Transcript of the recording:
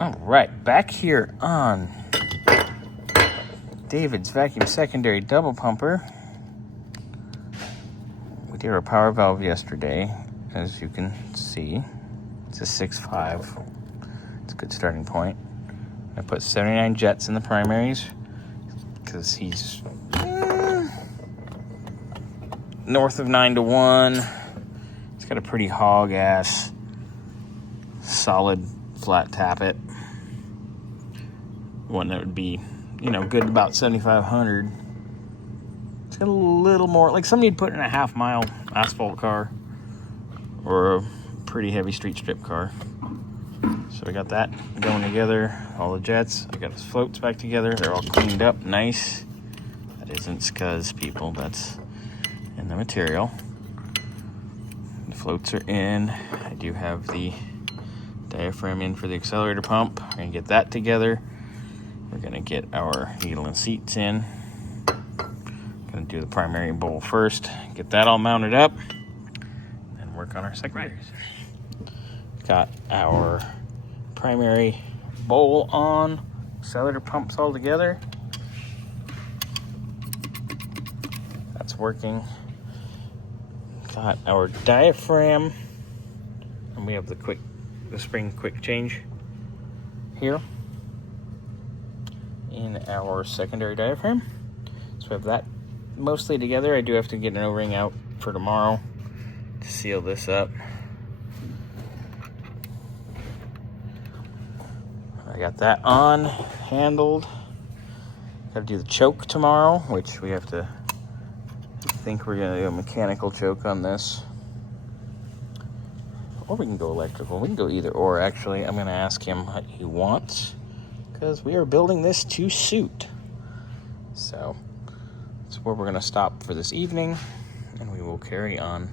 All right, back here on David's vacuum secondary double pumper. We did our power valve yesterday, as you can see. It's a 6.5. It's a good starting point. I put 79 jets in the primaries because he's north of 9-to-1. It's got a pretty hog-ass, solid flat tappet. One that would be, good about 7,500. It's got a little more, like somebody would put in a half-mile asphalt car or a pretty heavy street strip car. So I got that going together, all the jets. I got his floats back together. They're all cleaned up, nice. That isn't scuzz, people. That's in the material. The floats are in. I do have the diaphragm in for the accelerator pump. We're going to get that together. We're going to get our needle and seats in. Going to do the primary bowl first. Get that all mounted up. And work on our secondaries. Got our primary bowl on. Accelerator pumps all together. That's working. Got our diaphragm. And we have the spring quick change here in our secondary diaphragm. So we have that mostly together. I do have to get an O-ring out for tomorrow to seal this up. I got that on, handled. Got to do the choke tomorrow, which we have to, I think we're going to do a mechanical choke on this. Or we can go electrical. We can go either or, actually. I'm going to ask him what he wants, because we are building this to suit. So that's where we're going to stop for this evening, and we will carry on